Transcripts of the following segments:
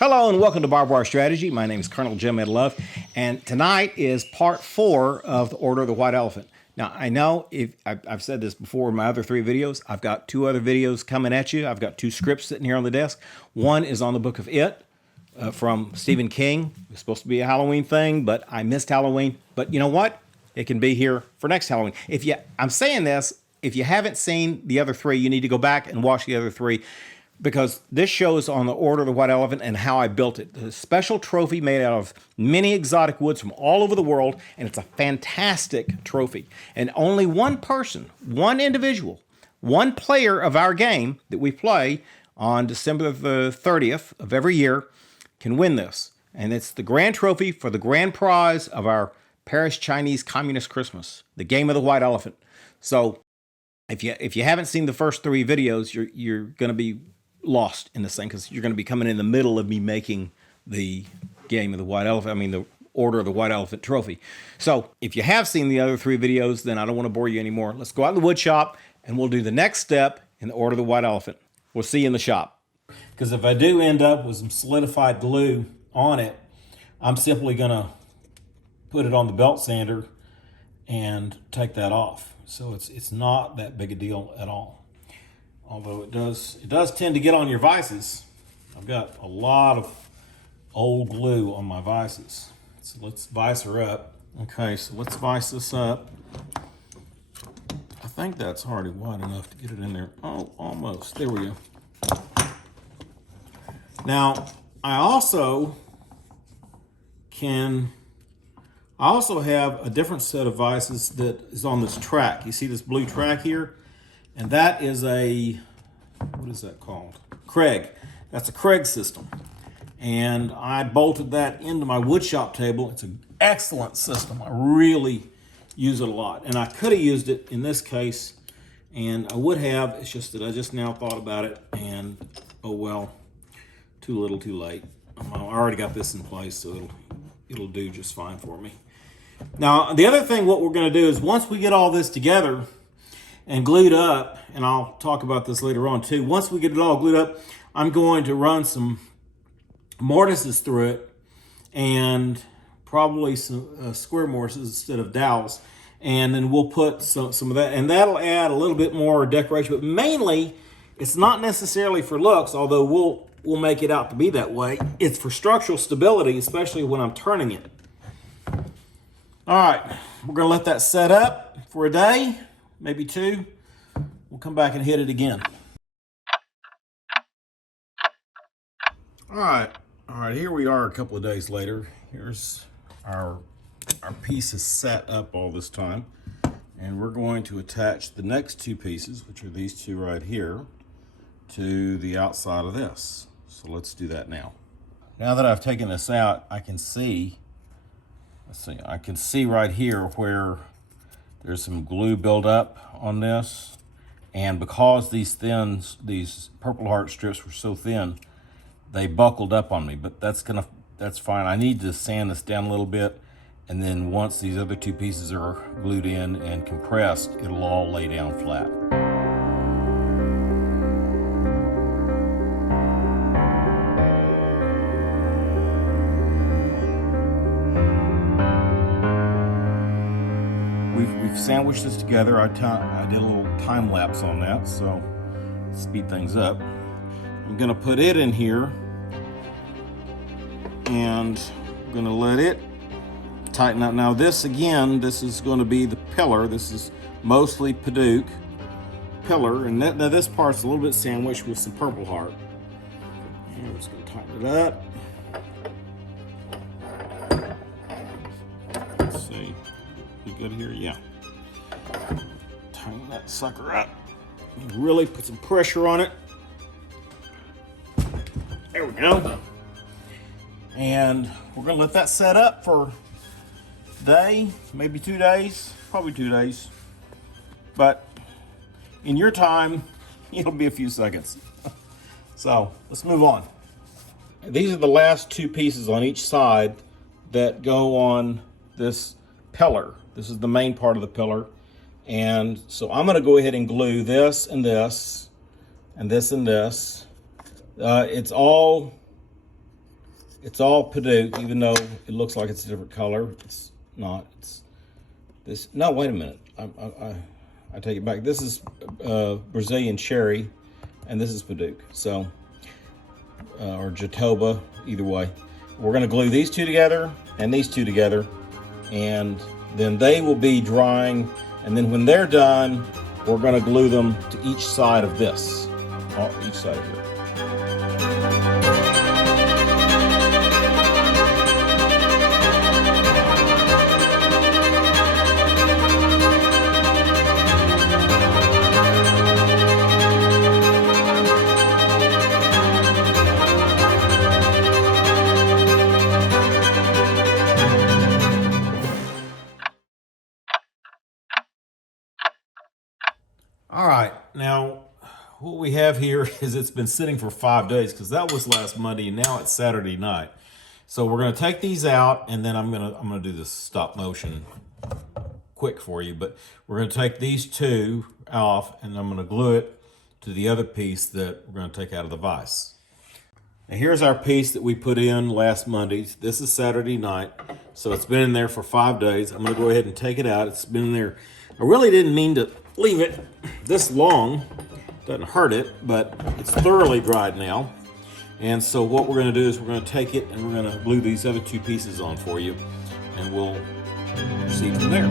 Hello and welcome to Barbed Wire Strategy. My name is Colonel Jim Edlove, and tonight is part 4 of the Order of the White Elephant. Now, I know I've said this before in my other 3 videos. I've got 2 other videos coming at you. I've got 2 scripts sitting here on the desk. One is on the book of It from Stephen King. It was supposed to be a Halloween thing, but I missed Halloween. But you know what? It can be here for next Halloween. I'm saying this, if you haven't seen the other 3, you need to go back and watch the other 3. Because this shows on the Order of the White Elephant and how I built it. A special trophy made out of many exotic woods from all over the world, and it's a fantastic trophy. And only one person, one individual, one player of our game that we play on December the 30th of every year can win this. And it's the grand trophy for the grand prize of our Paris Chinese Communist Christmas, the game of the White Elephant. So if you haven't seen the first 3 videos, you're going to be lost in this thing because you're going to be coming in the middle of me making the game of the White Elephant. I mean, the Order of the White Elephant trophy. So if you have seen the other 3 videos, then I don't want to bore you anymore. Let's go out in the wood shop and we'll do the next step in the Order of the White Elephant. We'll see you in the shop. Because if I do end up with some solidified glue on it, I'm simply going to put it on the belt sander and take that off. So it's not that big a deal at all. Although it does tend to get on your vices. I've got a lot of old glue on my vices. So let's vice her up. Okay, so let's vice this up. I think that's already wide enough to get it in there. Oh, almost. There we go. Now, I also have a different set of vices that is on this track. You see this blue track here? And that is what is that called? Craig. That's a Craig system. And I bolted that into my woodshop table. It's an excellent system. I really use it a lot. And I could have used it in this case, and I would have. It's just that I just now thought about it, and oh well, too little, too late. I already got this in place, so it'll do just fine for me. Now, the other thing, what we're going to do is once we get all this together and glued up, and I'll talk about this later on too. Once we get it all glued up, I'm going to run some mortises through it, and probably some square mortises instead of dowels. And then we'll put some of that, and that'll add a little bit more decoration. But mainly, it's not necessarily for looks, although we'll make it out to be that way. It's for structural stability, especially when I'm turning it. All right, we're going to let that set up for a day. Maybe 2. We'll come back and hit it again. All right, here we are a couple of days later. Here's our piece is set up all this time. And we're going to attach the next 2 pieces, which are these 2 right here, to the outside of this. So let's do that now. Now that I've taken this out, I can see right here where there's some glue buildup on this, and because these Purple Heart strips were so thin, they buckled up on me. But that's fine. I need to sand this down a little bit, and then once these other 2 pieces are glued in and compressed, it'll all lay down flat. We've sandwiched this together. I did a little time lapse on that, so speed things up. I'm gonna put it in here, and I'm gonna let it tighten up. Now this is gonna be the pillar. This is mostly Padauk pillar, and now this part's a little bit sandwiched with some Purple Heart. And I'm just gonna tighten it up. Let's see, you good here? Yeah. Tighten that sucker up. Really put some pressure on it. There we go. And we're gonna let that set up for a day, maybe 2 days, probably 2 days. But in your time, it'll be a few seconds. So let's move on. These are the last 2 pieces on each side that go on this pillar. This is the main part of the pillar. And so I'm gonna go ahead and glue this and this and this and this. It's all It's all Padauk, even though it looks like it's a different color. It's not. It's this. No, wait a minute. I take it back. This is Brazilian cherry, and this is Padauk. So, or Jatoba, either way. We're going to glue these two together and these two together, and then they will be drying. And then when they're done, we're going to glue them to each side of this, each side of here. All right, now what we have here is it's been sitting for 5 days because that was last Monday and now it's Saturday night. So we're gonna take these out and then I'm gonna do this stop motion quick for you, but we're gonna take these two off and I'm gonna glue it to the other piece that we're gonna take out of the vise. Now here's our piece that we put in last Monday. This is Saturday night, so it's been in there for 5 days. I'm gonna go ahead and take it out. It's been in there. I really didn't mean to leave it this long. Doesn't hurt it, but it's thoroughly dried now. And so what we're gonna do is we're gonna take it and we're gonna glue these other two pieces on for you, and we'll proceed from there.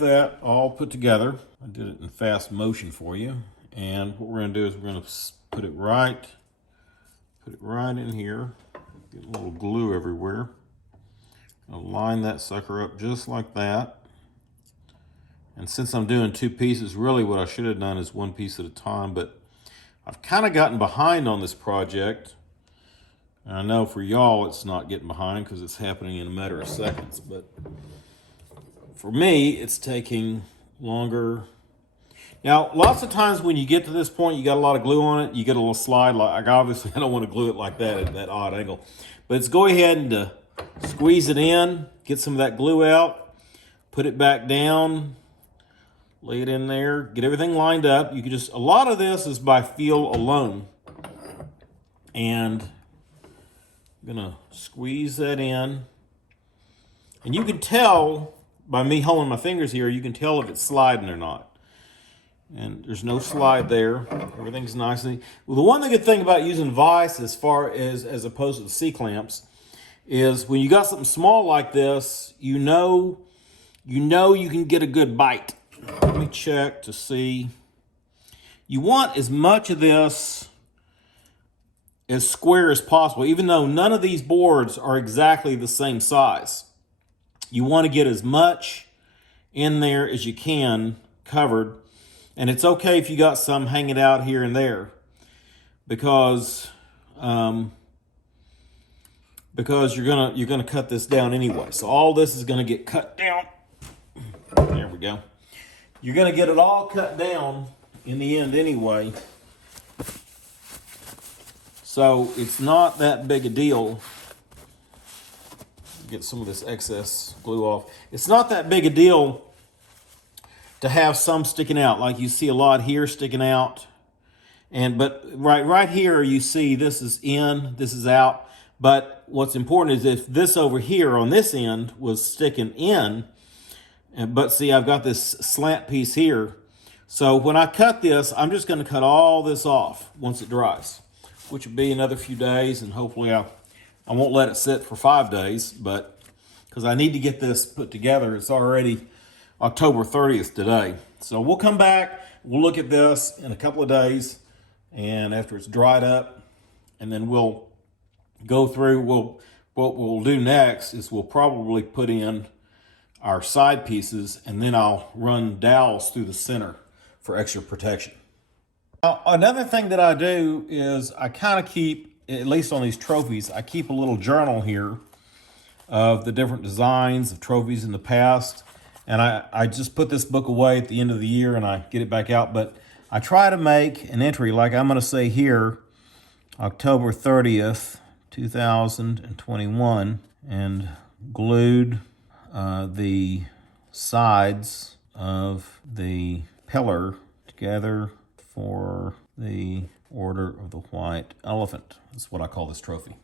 That all put together. I did it in fast motion for you, and what we're going to do is we're going to put it right in here. Get a little glue everywhere. I'll line that sucker up just like that. And since I'm doing two pieces, really what I should have done is one piece at a time, but I've kind of gotten behind on this project. And I know for y'all it's not getting behind because it's happening in a matter of seconds, but for me, it's taking longer. Now, lots of times when you get to this point, you got a lot of glue on it, you get a little slide. Like obviously, I don't want to glue it like that at that odd angle. But it's go ahead and squeeze it in, get some of that glue out, put it back down, lay it in there, get everything lined up. You can just, a lot of this is by feel alone. And I'm gonna squeeze that in. And you can tell, by me holding my fingers here, you can tell if it's sliding or not. And there's no slide there. Everything's nicely. Well, the one good thing about using vise as opposed to the C-clamps is when you got something small like this, you know you can get a good bite. Let me check to see. You want as much of this as square as possible, even though none of these boards are exactly the same size. You want to get as much in there as you can covered. And it's okay if you got some hanging out here and there because you're gonna cut this down anyway. So all this is gonna get cut down. There we go. You're gonna get it all cut down in the end anyway. So it's not that big a deal. Get some of this excess glue off. It's not that big a deal to have some sticking out, like you see a lot here sticking out. But right here you see this is in, this is out. But what's important is if this over here on this end was sticking in, but see I've got this slant piece here. So when I cut this, I'm just gonna cut all this off once it dries, which will be another few days, and hopefully I won't let it sit for 5 days, but because I need to get this put together. It's already October 30th today. So we'll come back, we'll look at this in a couple of days, and after it's dried up, and then we'll go through, what we'll do next is we'll probably put in our side pieces, and then I'll run dowels through the center for extra protection. Now, another thing that I do is I kind of keep, at least on these trophies, I keep a little journal here of the different designs of trophies in the past. And I just put this book away at the end of the year and I get it back out. But I try to make an entry like I'm going to say here, October 30th, 2021, and glued the sides of the pillar together for the Order of the White Elephant. That's what I call this trophy.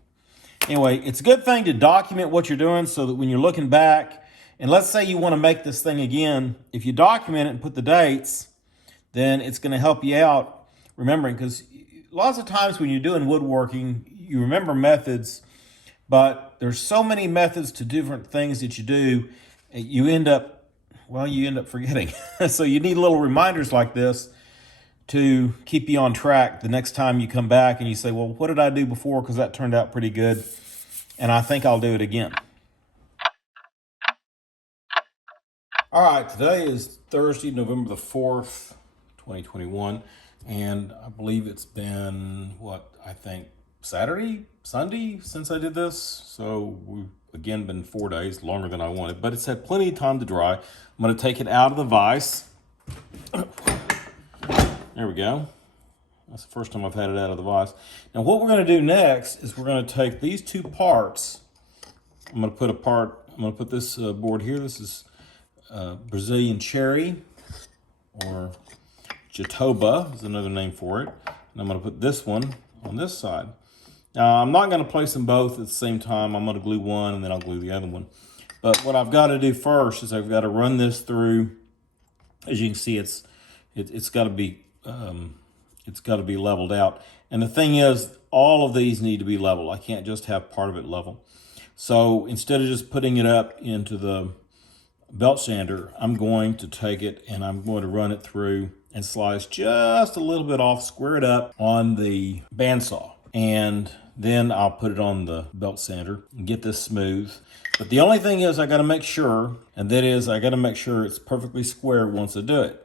Anyway, it's a good thing to document what you're doing so that when you're looking back, and let's say you want to make this thing again, if you document it and put the dates, then it's going to help you out remembering, because lots of times when you're doing woodworking, you remember methods, but there's so many methods to different things that you do, you end up forgetting. So you need little reminders like this to keep you on track the next time you come back and you say, well, what did I do before? Because that turned out pretty good, and I think I'll do it again. All right, today is Thursday, November the 4th, 2021, and I believe it's been, Sunday since I did this. So we've, again, been 4 days, longer than I wanted, but it's had plenty of time to dry. I'm going to take it out of the vise. There we go. That's the first time I've had it out of the vise. Now what we're going to do next is we're going to take these two parts. I'm going to put this board here. This is Brazilian cherry, or Jatoba is another name for it. And I'm going to put this one on this side. Now I'm not going to place them both at the same time. I'm going to glue one and then I'll glue the other one. But what I've got to do first is I've got to run this through. As you can see, it's got to be leveled out. And the thing is, all of these need to be level. I can't just have part of it level. So instead of just putting it up into the belt sander, I'm going to take it and I'm going to run it through and slice just a little bit off, square it up on the bandsaw. And then I'll put it on the belt sander and get this smooth. But the only thing is I got to make sure, and that is I got to make sure it's perfectly square once I do it.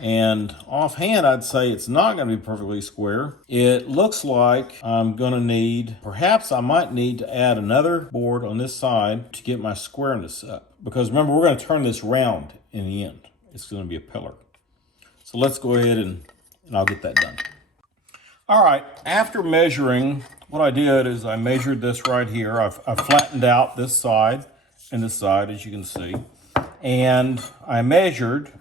And offhand, I'd say it's not going to be perfectly square. It looks like I'm going to need, perhaps I might need to add another board on this side to get my squareness up. Because remember, we're going to turn this round in the end. It's going to be a pillar. So let's go ahead and I'll get that done. All right, after measuring, what I did is I measured this right here. I've flattened out this side and this side, as you can see. And I measured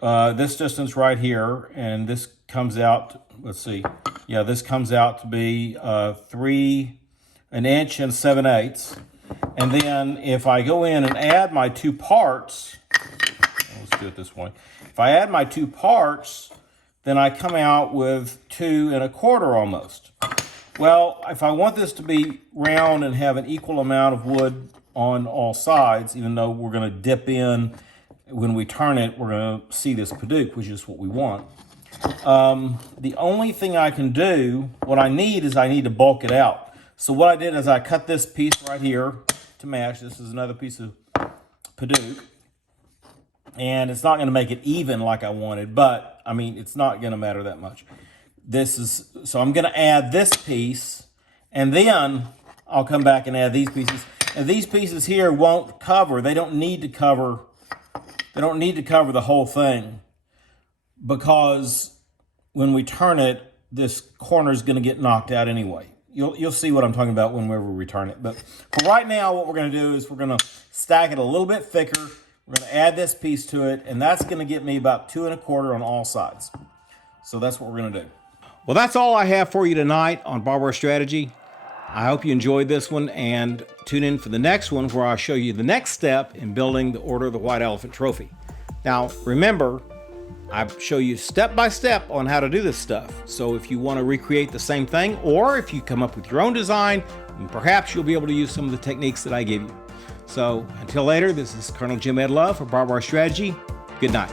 this distance right here, and this comes out, let's see, yeah, this comes out to be 1 inch and 7/8. And then if I go in and add my two parts, let's do it this way. If I add my two parts, then I come out with 2 1/4 almost. Well, if I want this to be round and have an equal amount of wood on all sides, even though we're going to dip in, when we turn it, we're going to see this paduk, which is what we want. The only thing I can do, what I need is I need to bulk it out. So what I did is I cut this piece right here to match. This is another piece of paduk. And it's not going to make it even like I wanted, but I mean, it's not going to matter that much. So I'm going to add this piece, and then I'll come back and add these pieces. And these pieces here won't cover. They don't need to cover the whole thing, because when we turn it, this corner is going to get knocked out anyway. You'll see what I'm talking about whenever we return it. But for right now, what we're going to do is we're going to stack it a little bit thicker. We're going to add this piece to it, and that's going to get me about 2 1/4 on all sides. So that's what we're going to do. Well, that's all I have for you tonight on Barbara Strategy. I hope you enjoyed this one, and tune in for the next one where I'll show you the next step in building the Order of the White Elephant trophy. Now, remember, I show you step by step on how to do this stuff. So if you want to recreate the same thing, or if you come up with your own design, then perhaps you'll be able to use some of the techniques that I give you. So until later, this is Colonel Jim Ed Love for Barbara Strategy. Good night.